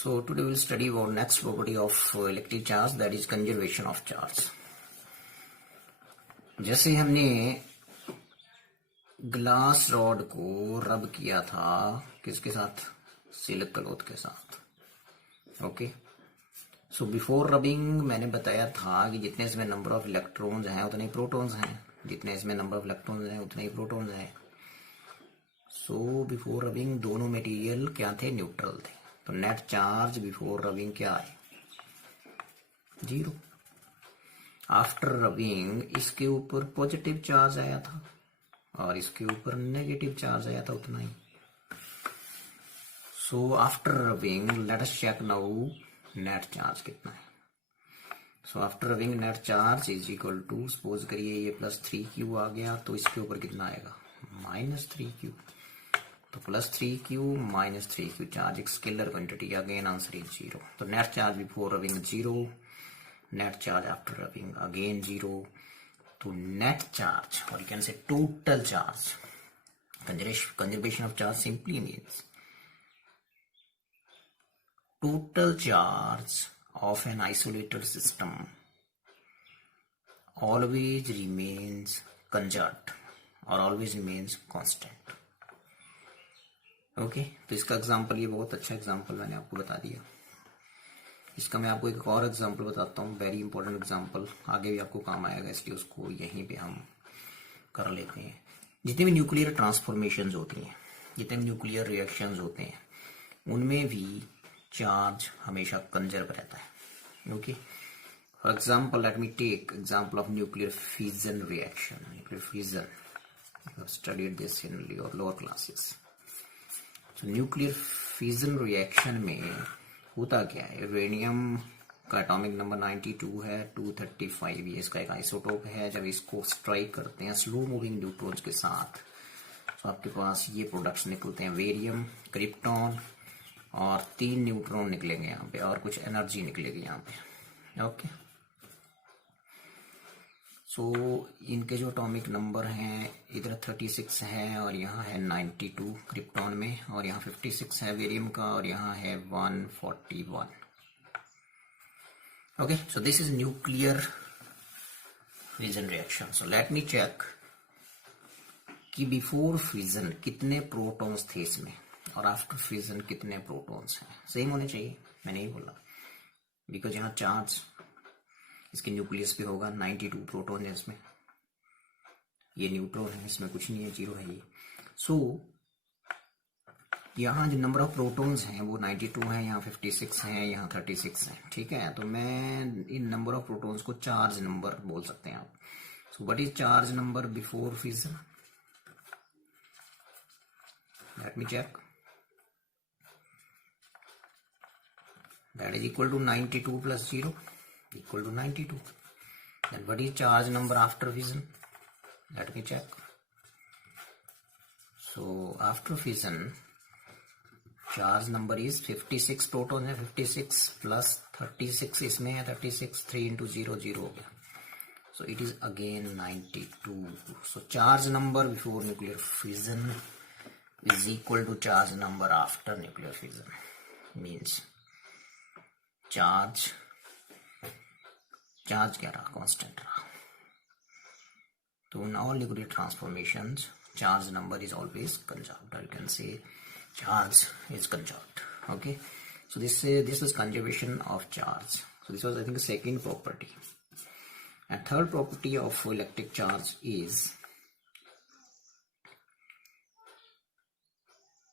So today we'll study about next property of electric charge, that is conservation of charge. जैसे हमने glass rod को रब किया था किसके साथ, सिलिक क्लॉथ के साथ. ओके, सो बिफोर रबिंग मैंने बताया था कि जितने इसमें नंबर ऑफ इलेक्ट्रॉन्स हैं उतने ही प्रोटॉन्स हैं, जितने इसमें नंबर ऑफ इलेक्ट्रॉन्स हैं उतने ही प्रोटॉन्स हैं. सो बिफोर रबिंग दोनों मटेरियल क्या थे, न्यूट्रल थे. तो नेट चार्ज बिफोर रबिंग क्या है, 0. आफ्टर रबिंग इसके ऊपर पॉजिटिव चार्ज आया था और इसके ऊपर नेगेटिव चार्ज आया था, उतना ही. So after rubbing let us check now net charge कितना है. So after rubbing net charge is equal to, suppose करिए ये +3Q आ गया तो इसके ऊपर कितना आएगा, -3Q. तो +3Q -3Q चार्ज एक scalar quantity, again answer is 0. तो net charge before rubbing 0, net charge after rubbing again 0. तो नेट चार्ज और यू कैन से total charge, conservation of charge simply means total charge of an isolated system always remains conserved or always remains constant. Okay, तो इसका example, ये बहुत अच्छा example मैंने आपको बता दिया. इसका मैं आपको एक और एग्जांपल बताता हूँ, वेरी इंपॉर्टेंट एग्जांपल, आगे भी आपको काम आएगा, इसलिए उसको यहीं पे हम कर लेते हैं. जितने भी न्यूक्लियर ट्रांसफॉर्मेशंस होती हैं, जितने भी न्यूक्लियर रिएक्शंस होते हैं, उनमें भी चार्ज हमेशा कंजर्व रहता है. Okay, for example let me take example of nuclear fusion reaction. Nuclear fusion, you have studied this in your lower classes. तो न्यूक्लियर फ्यूजन रिएक्शन में होता क्या है, यूरेनियम का एटॉमिक नंबर 92 है, 235 ये इसका एक आइसोटोप है. जब इसको स्ट्राइक करते हैं स्लो मूविंग न्यूट्रॉन्स के साथ, तो आपके पास ये प्रोडक्ट्स निकलते हैं, वेरियम, क्रिप्टॉन, और 3 न्यूट्रॉन निकलेंगे यहाँ पे और कुछ एनर्जी निकलेगी यहाँ पे. ओके, सो इनके जो एटॉमिक नंबर हैं, इधर 36 है और यहाँ है 92 क्रिप्टॉन में, और यहाँ 56 है वेरियम का, और यहाँ है 141. Okay, so this is nuclear fusion reaction. So let me check कि बिफोर फ्यूजन कितने प्रोटॉन्स थे इसमें और आफ्टर फ्यूजन कितने प्रोटॉन्स हैं. सेम होने चाहिए, मैंने नहीं बोला, बिकॉज यहाँ चार्ज इसके न्यूक्लियस पे होगा. 92 प्रोटॉन है इसमें, ये न्यूट्रॉन है, इसमें कुछ नहीं है, 0 है ये. सो यहाँ जो नंबर ऑफ प्रोटॉन्स हैं वो 92 है, यहाँ 56 है, यहाँ 36 है. ठीक है, तो मैं इन नंबर ऑफ प्रोटॉन्स को चार्ज नंबर बोल सकते हैं आप. So what is charge number before fusion, let me check. That is equal to 92 plus 0 equal to 92. Then what is charge number after fission? Let me check. So after fission charge number is 56 proton है, 56 plus 36 इसमें है 36, 3 into 0 0 हो गया. So it is again 92. So charge number before nuclear fission is equal to charge number after nuclear fission. Means charge क्या रहा, constant रहा. तो in all nuclear transformations charge number is always conserved, और you can say charge is conserved. Okay, so this is conservation of charge. So this was I think second property. And third property of electric charge is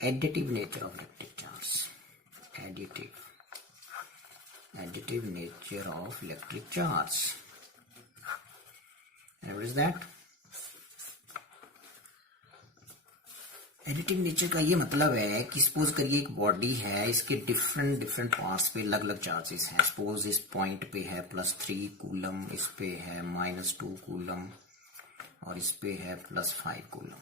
additive nature of electric charge. Additive nature of electric charge. And what is that? Additive nature का ये मतलब है कि suppose करिए एक body है, इसके different parts पे अलग अलग चार्जेस हैं. सपोज इस पॉइंट पे है +3 कूलम, इस पे है -2 कूलम, और इस पे है +5 कूलम.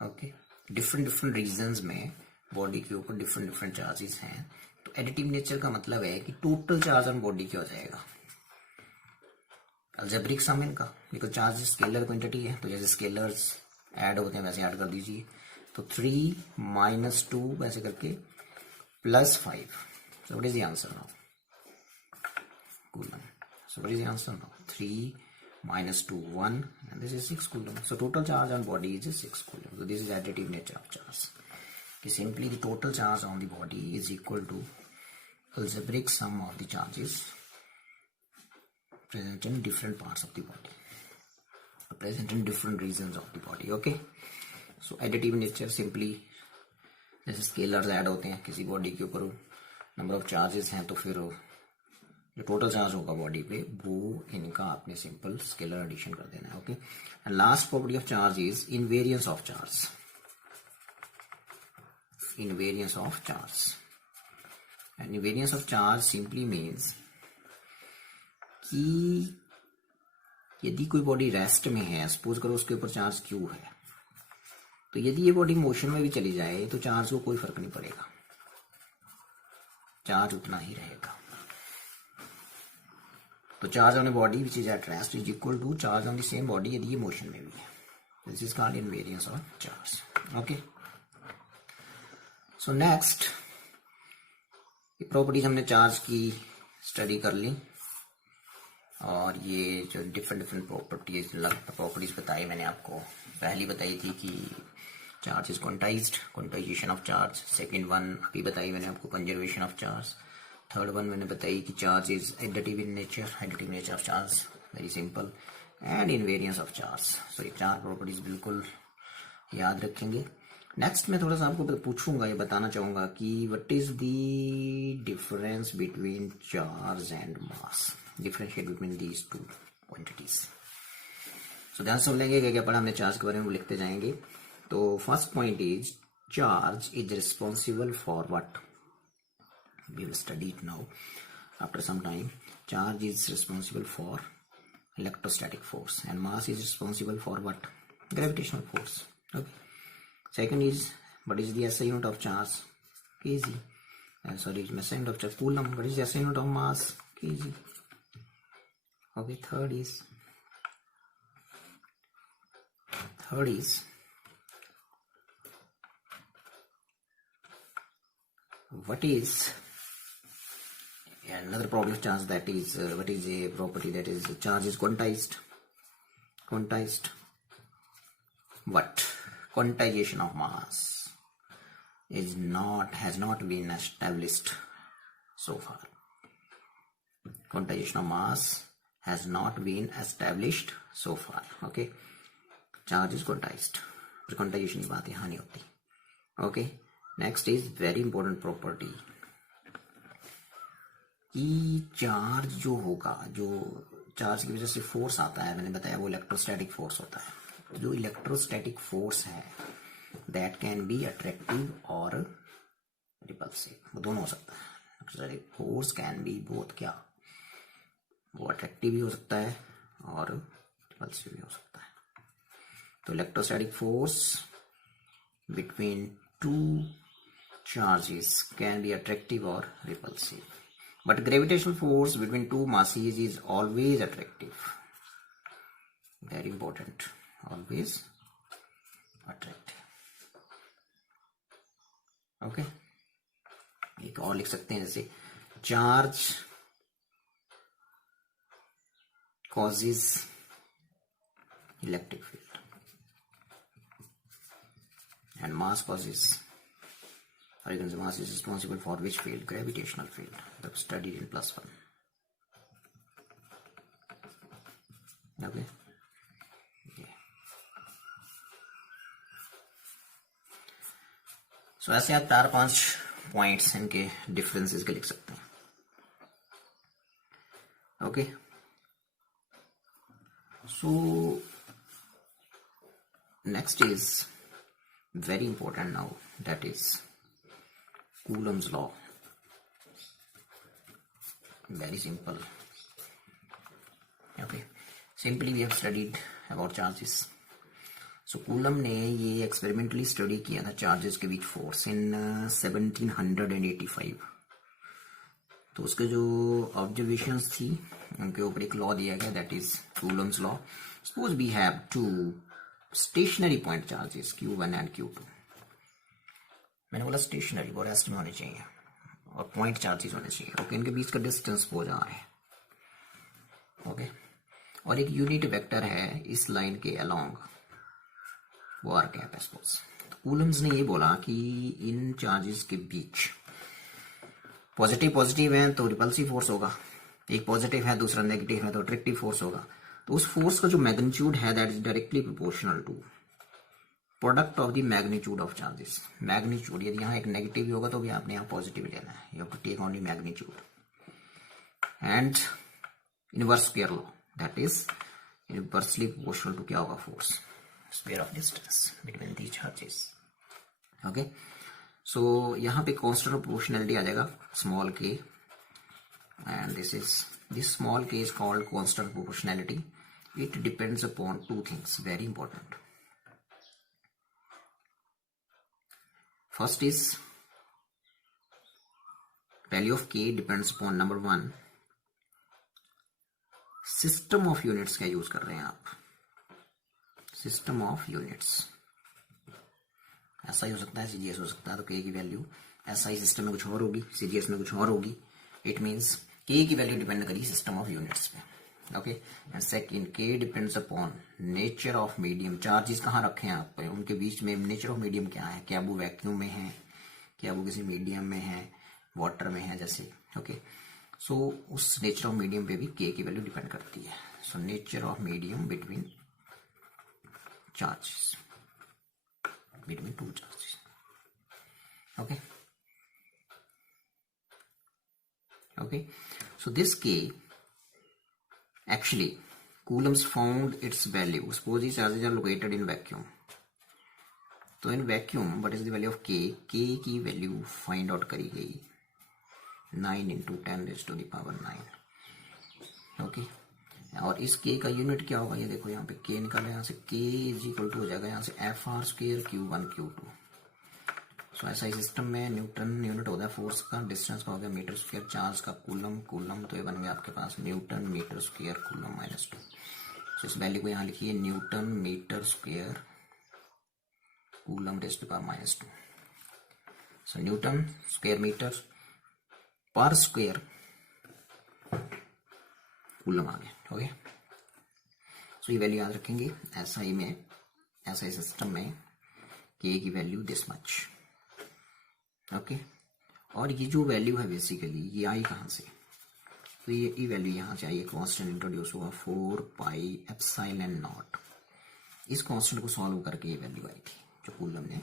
ओके, डिफरेंट रीजन्स में बॉडी के ऊपर डिफरेंट चार्जेस हैं. तो एडिटिव नेचर का मतलब है कि टोटल चार्ज ऑन बॉडी क्या हो जाएगा, अलजेब्रिक सम इनका, बिकॉज चार्ज स्केलर क्वांटिटी है, तो जैसे स्केलर्स ऐड होते हैं वैसे ऐड कर दीजिए. तो 3 - 2 वैसे करके plus 5. So what is the answer now? Coulomb. So what is the answer now? 3 minus 2, 1, and this is 6 coulomb. So total charge on body is 6 coulomb. So this is additive nature of charge. Simply the total charge on the body is equal to algebraic sum of the charges present in different parts of the body, present in different regions of the body. Okay, so additive nature simply जैसे scalars add होते हैं किसी body के ऊपर, number of charges हैं, तो फिर जो टोटल चार्ज होगा बॉडी पे वो इनका आपने सिंपल स्केलर एडिशन कर देना है. Okay, and last property of charge is invariance of charge. Invariance of charge, and invariance of charge simply means कि यदि कोई बॉडी रेस्ट में है, सपोज करो उसके ऊपर चार्ज क्यू है, तो यदि ये बॉडी मोशन में भी चली जाए तो चार्ज को कोई फर्क नहीं पड़ेगा, चार्ज उतना ही रहेगा. तो charge on a body which is at rest is equal to charge on the same body यदि ये मोशन में भी है. This is called invariance of charge. Okay, so next properties हमने चार्ज की स्टडी कर ली, और ये जो डिफरेंट प्रॉपर्टीज बताई मैंने आपको, पहली बताई थी कि charge is quantized, quantization of charge. Second one अभी बताई मैंने आपको, conservation of charge. Third one मैंने बताई कि charge is additive in nature, additive nature of charge, very simple. And invariance of charge. So ये 4 प्रॉपर्टीज बिल्कुल याद रखेंगे. नेक्स्ट मैं थोड़ा सा आपको पूछूंगा, ये बताना चाहूंगा कि what is the difference between charge and mass, differentiate between these 2 quantities. So ध्यान सुन लेंगे क्या क्या पढ़ा हमने चार्ज के बारे में, वो लिखते जाएंगे. तो first point is charge is responsible for what, we will study it now after some time. Charge is responsible for electrostatic force, and mass is responsible for what? Gravitational force. Okay. Second is, what is the SI unit of charge? kg. Sorry, SI unit of charge, coulomb. What is the SI unit of mass? kg. Okay. Third is what is another property of charge, that is what is a property that is charge is quantized. What? Quantization of mass has not been established so far. Quantization of mass has not been established so far. Okay, charge is quantized. Quantization की बात यहाँ नहीं होती. Okay, next is very important property कि charge जो होगा, जो charge की वजह से फोर्स आता है, मैंने बताया वो इलेक्ट्रोस्टैटिक फोर्स होता है. जो इलेक्ट्रोस्टैटिक फोर्स है दैट कैन बी अट्रैक्टिव और रिपल्सिव, वो दोनों हो सकता है. Electrostatic force can be both, क्या वो अट्रैक्टिव भी हो सकता है और रिपल्सिव भी हो सकता है. तो electrostatic force between 2 charges can be attractive or repulsive, but gravitational force between 2 masses is always attractive. Very important, always attractive. Okay, एक और लिख सकते हैं जैसे charge causes electric field and mass causes, or you can say mass is responsible for which field? Gravitational field. That's studied in +1. Okay. Yeah. So ऐसे आप 4-5 points इनके differences के लिख सकते हैं. Okay. So next is very important now, that is Coulomb's law. Very simple. Okay, simply we have studied about charges. So Coulomb ने ये experimentally study किया था चार्जेस के बीच फोर्स इन 1785. तो उसके जो ऑब्जर्वेशंस थी उनके ऊपर एक लॉ दिया गया, that is Coulomb's law. Suppose we have 2 stationary point charges Q1 and Q2. मैंने बोला स्टेशनरी, वो रेस्ट में होने चाहिए. और पॉइंट चार्जेस होने चाहिए। ओके, इनके बीच का डिस्टेंस वो जा है। ओके, और एक यूनिट वेक्टर है इस लाइन के अलोंग, वो आर कैप है सपोज। तो कूलम्स ने ये बोला कि इन चार्जेस के बीच पॉजिटिव पॉजिटिव है तो रिपल्सिव फोर्स होगा, एक पॉजिटिव है दूसरा नेगेटिव है तो अट्रैक्टिव फोर्स होगा। तो उस फोर्स का जो मैग्नीट्यूड है that is directly proportional to product of the magnitude of charges. Magnitude, यदि यहाँ एक नेगेटिव भी होगा तो भी आपने यहाँ पॉजिटिव लेना है, you have to take only magnitude and inverse square law that is inversely proportional to क्या होगा, force square of distance between the charges. Okay, so यहाँ पे कांस्टेंट ऑफ प्रोपोर्शनैलिटी आ जाएगा small k, and this small k is called constant proportionality. It depends upon two things very important. First is value of k depends upon number one system of units का use कर रहे हैं आप, system of units। ऐसा ही हो सकता है, CGS हो सकता है, तो k की वैल्यू ऐसा ही सिस्टम में कुछ और होगी, CGS में कुछ और होगी। इट मीन्स k की वैल्यू डिपेंड करी सिस्टम ऑफ यूनिट्स पे। Okay, and second k depends upon nature of medium. Charges कहाँ रखे हैं आप, उनके बीच में नेचर ऑफ मीडियम क्या है, क्या वो वैक्यूम में है, क्या वो किसी मीडियम में है, वाटर में है जैसे। ओके, सो उस नेचर ऑफ मीडियम पे भी k की वैल्यू डिपेंड करती है। So nature of medium between charges, between two charges. Okay, okay, so this k actually coulombs found its value, suppose these charges are located in vacuum, तो in vacuum what is the value of k की value find out करी गई 9 into 10 raised to the power 9। Okay, और इस k का unit क्या होगा, ये देखो यहाँ पे k निकाला, यहाँ से k इज इक्वल टू हो जाएगा यहाँ से FR square Q1 Q2। So ऐसा ही सिस्टम में न्यूटन यूनिट होता है फोर्स का, डिस्टेंस का हो गया मीटर स्क्वायर, चार्ज का कूलम, कूलम तो ये बन गया आपके पास newton metre square coulomb -2। So इस वैल्यू को यहाँ लिखिए newton metre square coulomb raised to power -2। So newton square metre पर स्क्वायर कूलम आ गया। ओके, सो ये वैल्यू याद रखेंगे। SI में, SI सिस्टम में k की वैल्यू दिस मच। ओके, और ये जो वैल्यू है बेसिकली ये आई कहाँ से, तो ये वैल्यू यहाँ से आई, कांस्टेंट इंट्रोड्यूस हुआ 4 पाई एप्सिलॉन नॉट। इस कांस्टेंट को सॉल्व करके ये वैल्यू आई थी जो कूलम ने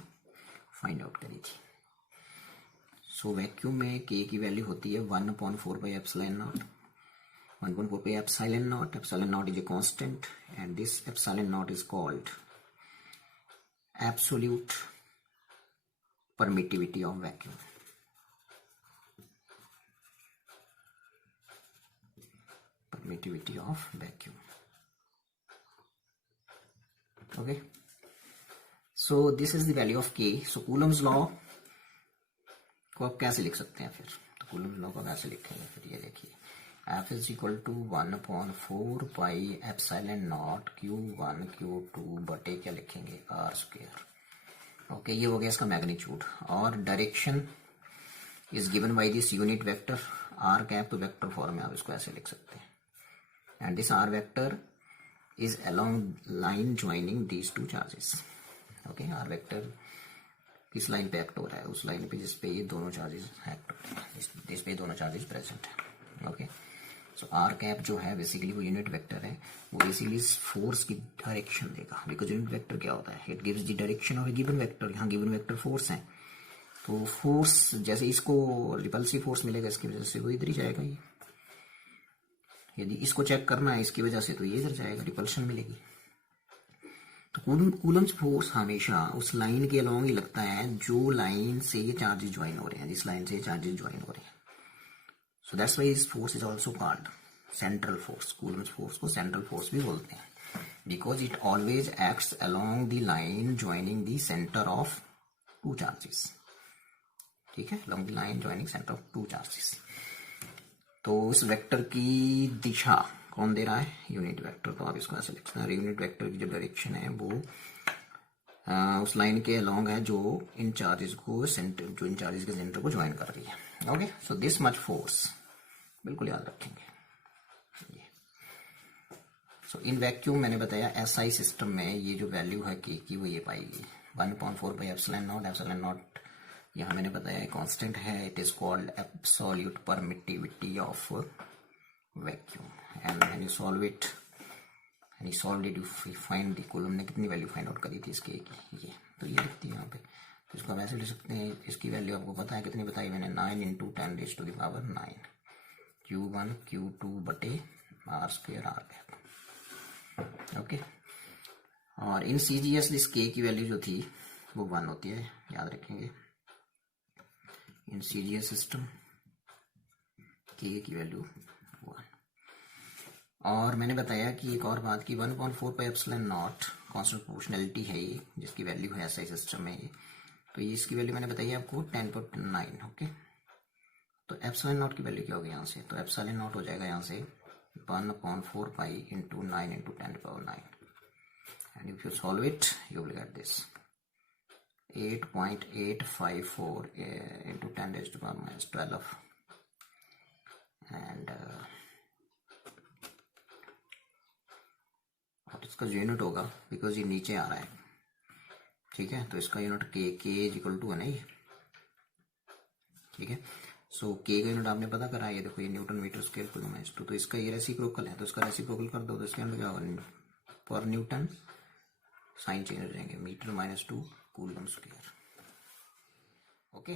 फाइंड आउट करी थी। सो वैक्यूम में k की वैल्यू होती है 1/4 pi epsilon not, 1/4 pi epsilon not. Epsilon not is a constant and this epsilon not is called absolute permittivity of vacuum। Permittivity of vacuum। Okay, so this is the value of k। so Coulomb's law को आप कैसे लिख सकते हैं फिर, तो Coulomb's law को कैसे लिखेंगे फिर, ये देखिए F is equal to 1/4 pi epsilon not Q1 Q2 बटे क्या लिखेंगे R स्क्वायर। ओके, ये हो गया इसका मैग्नीट्यूड, और direction is given by this unit vector R cap, तो वेक्टर फॉर्म में आप इसको ऐसे लिख सकते हैं, and this R vector is along line joining these two charges. Okay, R vector किस लाइन पे एक्ट हो रहा है, उस लाइन पे जिसपे ये दोनों चार्जेस एक्ट हो रहे हैं, जिसपे ये दोनों चार्जेस प्रेजेंट है। ओके, सो आर कैप जो है बेसिकली वो यूनिट वेक्टर है, वो बेसिकली फोर्स की डायरेक्शन देगा, बिकॉज यूनिट वेक्टर क्या होता है, it gives the direction of A given vector. यहाँ गिवन वेक्टर फोर्स है, तो फोर्स जैसे इसको रिपल्सिव फोर्स मिलेगा इसकी वजह से वो इधर ही जाएगा, ये यदि इसको चेक करना है इसकी वजह से तो ये इधर जाएगा, रिपल्शन मिलेगी। तो कूलम्स फोर्स हमेशा उस लाइन के अलोंग ही लगता है जो लाइन से ये चार्जेस ज्वाइन हो रहे हैं, जिस लाइन से ये चार्जेस ज्वाइन हो रहे हैं। So that's why this force is also called central force। Coulomb's force को central force भी बोलते हैं, because it always acts along the line joining the center of two charges। ठीक है, along the line joining center of two charges। तो इस vector की दिशा कौन दे रहा है, यूनिट वेक्टर। तो आप इसको ऐसे लिख सकते हैं, यूनिट वेक्टर की जो डायरेक्शन है वो उस लाइन के अलोंग है जो इन चार्जेस को सेंटर, जो इन चार्जेस के सेंटर को ज्वाइन कर रही है। Okay, so this much force, बिल्कुल याद रखेंगे। सो इन वैक्यूम मैंने बताया एसआई सिस्टम में ये जो वैल्यू है के की वो ये पाएगी 1/4 by epsilon not. Epsilon not यहाँ मैंने बताया कांस्टेंट है, it is called absolute permittivity of vacuum. And when you solve it, you find the coulomb ने कितनी वैल्यू फाइंड आउट करी थी इसके की, ये तो ये लिखती है यहाँ पे। तो इसको वैसे लिख सकते हैं, इसकी वैल्यू आपको पता है कितनी बताई मैंने, 9 इंटू 10⁻⁹ Q1 Q2 बटे r² r। ओके, और इन CGS इस के की वैल्यू जो थी वो 1 होती है, याद रखेंगे। इन CGS सिस्टम के की वैल्यू 1। और मैंने बताया कि एक और बात की 1/4 pi epsilon not constant proportionality है ये, जिसकी वैल्यू है एसआई सिस्टम में ये। तो ये इसकी वैल्यू मैंने बताई आपको 10/9। ओके, तो एप्सिलॉन नॉट की वैल्यू क्या होगी यहाँ से, तो एप्सिलॉन नॉट हो जाएगा यहाँ से 1/4 pi into 9 into 10⁻⁹ and if you solve it you will get this 8.854 into 10⁻⁻12 and और इसका जो यूनिट होगा, बिकॉज ये नीचे आ रहा है, ठीक है, तो इसका यूनिट के इज इक्वल टू है ना ये, ठीक है। सो के का यूनिट आपने पता करा, ये देखो ये न्यूटन मीटर स्क्वायर कूलम है, तो इसका ये रेसिप्रोकल है, तो इसका रेसिप्रोकल कर दो तो इसके अंदर क्या होगा, पर न्यूटन साइन चेंज हो जाएंगे, मीटर -2 कूलम स्क्वायर। ओके।